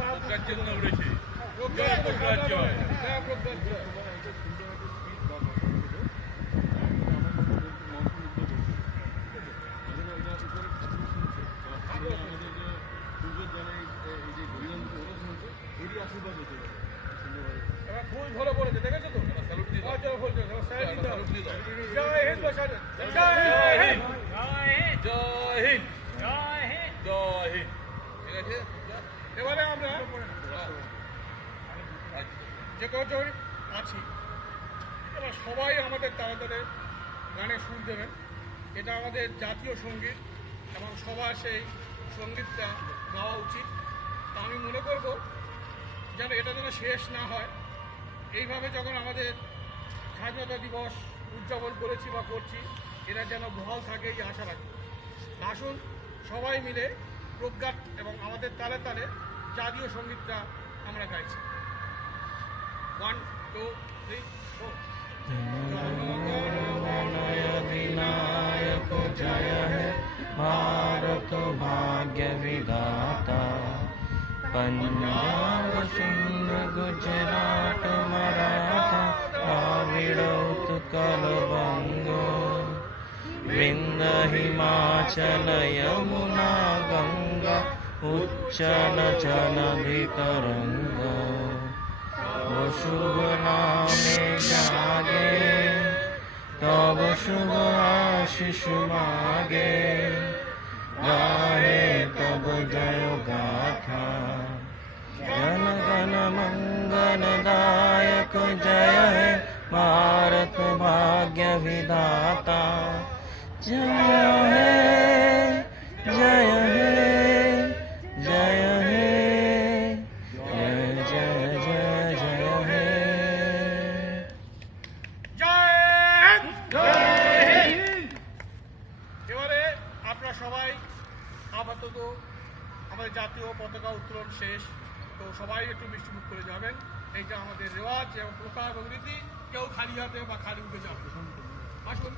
প্রজ্ঞার জন্য উড়েছে। জয় প্রজ্ঞার জয়। খুব ভালো করেছে, দেখেছো তো? স্যালুট দিয়ে দাও। স্যালুট দিয়ে দাও। জয় হিন্দ। জয় হিন্দ। জয় হিন্দ। জয় হিন্দ। জয় হিন্দ। ঠিক আছে? এবারে আমরা যে কজন আছি এবার সবাই আমাদের তাড়াতাড়ি গানে সুর দেবেন। এটা আমাদের জাতীয় সঙ্গীত এবং সবার সেই সঙ্গীতটা গাওয়া উচিত। তা আমি মনে করব যেন এটা যেন শেষ না হয়। এইভাবে যখন আমাদের স্বাধীনতা দিবস উদযাপন করেছি বা করছি, এটা যেন বহাল থাকে এই আশা রাখি। আসুন সবাই মিলে প্রজ্ঞাত এবং আমাদের তালে তালে জাতীয় সঙ্গীতটা আমরা গাইছি। 1 2 3 4। अधिनायक जय है भारत भाग्य विधाता। पंजाब सिंध गुजरात मराठा द्राविड़ उत्कल बंग। विंध्य हिमाचल यमुना गंगा उच्चल जलधि तरंग। वो शुभ नामे जागे तब शुभ आशीष मागे। गाहे तब जय गाथा जन गण मंगल दायक जय है भारत भाग्य विधाता। जय है जय है जय है जय जय जय जय है। এবারে আপনারা সবাই আপাতত আমাদের জাতীয় পতাকা উত্তোলন শেষ, তো সবাই একটু মিষ্টিমুখ করে যাবেন। এইটা আমাদের রেওয়াজ এবং প্রথা এবং রীতি। কেউ খালি হাতে বা খালি উঠে যাবে। আসুন।